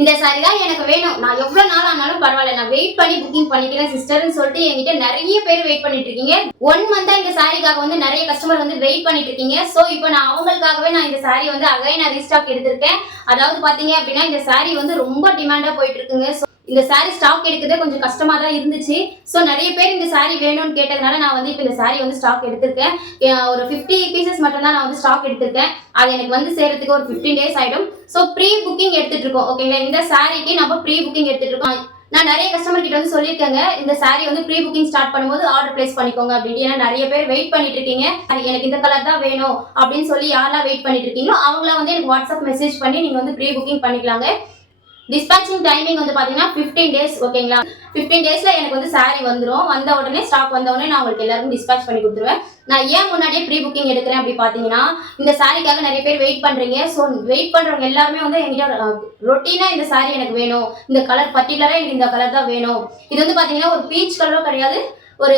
இந்த சாரி தான் எனக்கு வேணும், நான் எவ்வளவு நாள் ஆனாலும் பரவாயில்ல, நான் வெயிட் பண்ணி புக்கிங் பண்ணிக்கிறேன் சிஸ்டர்னு சொல்லிட்டு என்கிட்ட நிறைய பேர் வெயிட் பண்ணிட்டு இருக்கீங்க. 1 மந்தா இந்த சாரிக்காக வந்து நிறைய கஸ்டமர் வந்து வெயிட் பண்ணிட்டு இருக்கீங்க. சோ இப்போ நான் அவங்களுக்காகவே நான் இந்த சாரி வந்து அகைன் நான் ரீஸ்டாக் எடுத்திருக்கேன். அதாவது பாத்தீங்க அப்படின்னா இந்த சாரி வந்து ரொம்ப டிமாண்டா போயிட்டு இருக்குங்க. இந்த சாரி ஸ்டாக் எடுக்கிறதே கொஞ்சம் கஷ்டமா தான் இருந்துச்சு. ஸோ நிறைய பேர் இந்த சாரி வேணும்னு கேட்டதுனால நான் வந்து இப்போ இந்த சாரி வந்து ஸ்டாக் எடுத்திருக்கேன். ஒரு 50 பீசஸ் மட்டும் தான் நான் வந்து ஸ்டாக் எடுத்திருக்கேன். அது எனக்கு வந்து சேர்றதுக்கு ஒரு 15 days ஆயிடும். ஸோ ப்ரீ புக்கிங் எடுத்துட்டு இருக்கோம். ஓகேங்களா, இந்த சாரிக்கு நம்ம ப்ரீ புக்கிங் எடுத்துட்டு இருக்கோம். நான் நிறைய கஸ்டமர் கிட்ட வந்து சொல்லியிருக்கேங்க, இந்த சாரி வந்து ப்ரீ புக்கிங் ஸ்டார்ட் பண்ணும்போது ஆர்டர் பிளேஸ் பண்ணிக்கோங்க அப்படின்ட்டு. ஏன்னா நிறைய பேர் வெயிட் பண்ணிட்டு இருக்கீங்க, எனக்கு இந்த கலர் தான் வேணும் அப்படின்னு சொல்லி யாரெல்லாம் வெயிட் பண்ணிட்டு இருக்கீங்களோ அவங்கள வந்து எனக்கு வாட்ஸ்அப் மெசேஜ் பண்ணி நீங்க வந்து ப்ரீ புக்கிங் பண்ணிக்கலாங்க. டிஸ்பேச்சிங் டைமிங் வந்து பாத்தீங்கன்னா 15 days. ஓகேங்களா, 15 daysல எனக்கு வந்து சாரி வந்துடும். வந்த உடனே ஸ்டாக் வந்த உடனே நான் உங்களுக்கு எல்லாருக்கும் டிஸ்பேச் பண்ணி கொடுத்துருவேன். நான் ஏன் முன்னாடியே ப்ரீ புக்கிங் எடுக்கிறேன் அப்படி பாத்தீங்கன்னா, இந்த சாரிக்காக நிறைய பேர் வெயிட் பண்றீங்க. ஸோ வெயிட் பண்றவங்க எல்லாருமே வந்து என்கிட்ட ரொட்டீனா இந்த சாரி எனக்கு வேணும், இந்த கலர் பர்டிகுலரா எனக்கு இந்த கலர் தான் வேணும். இது வந்து பாத்தீங்கன்னா ஒரு பீச் கலரும் கிடையாது, ஒரு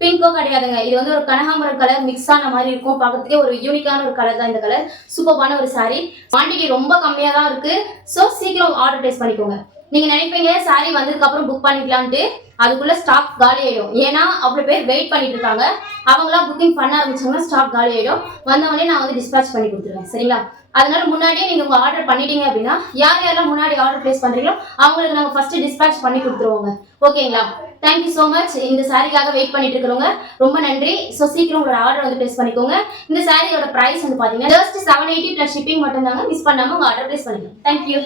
பிங்கோ கிடையாதுங்க. இது வந்து ஒரு கனகாம்பரம் கலர் மிக்ஸ் ஆன மாதிரி இருக்கும். பார்க்கறதுக்கே ஒரு யூனிக்கான ஒரு கலர் தான் இந்த கலர். சூப்பரான ஒரு சாரி. குவான்டிட்டி ரொம்ப கம்மியா தான் இருக்கு. ஸோ சீக்கிரம் ஆர்டர் பிளேஸ் பண்ணிக்கோங்க. நீங்க நினைப்பீங்க சாரி வந்ததுக்கு அப்புறம் புக் பண்ணிக்கலான்ட்டு, அதுக்குள்ள ஸ்டாக் காலி ஆயிடும். ஏன்னா அவ்வளவு பேர் வெயிட் பண்ணிட்டு இருக்காங்க. அவங்களாம் புக்கிங் பண்ண ஆரம்பிச்சாங்கன்னா ஸ்டாக் காலி ஆயிடும். வந்தவொடனே நான் வந்து டிஸ்பேச் பண்ணி கொடுத்துருவேன். சரிங்களா, அதனால முன்னாடியே நீங்க உங்க ஆர்டர் பண்ணிட்டீங்க அப்படின்னா யாரெல்லாம் முன்னாடி ஆர்டர் பிளேஸ் பண்றீங்களோ அவங்களுக்கு நாங்க ஃபர்ஸ்ட் டிஸ்பேச் பண்ணி கொடுத்துருவோங்க. ஓகேங்களா, தேங்க்யூ ஸோ மச். இந்த சாரிக்காக வெயிட் பண்ணிட்டு இருக்கிறவங்க ரொம்ப நன்றி. ஸோ சீக்கிரம் உங்களோட ஆர்டர் வந்து பிளேஸ் பண்ணிக்கோங்க. இந்த சாரியோட பிரைஸ் வந்து பாத்தீங்கன்னா ஜஸ்ட் 780 பிளஸ் ஷிப்பிங் மட்டும் தாங்க. மிஸ் பண்ணாம உங்க ஆர்டர் பிளேஸ் பண்ணிக்கோங்க. தேங்க்யூ.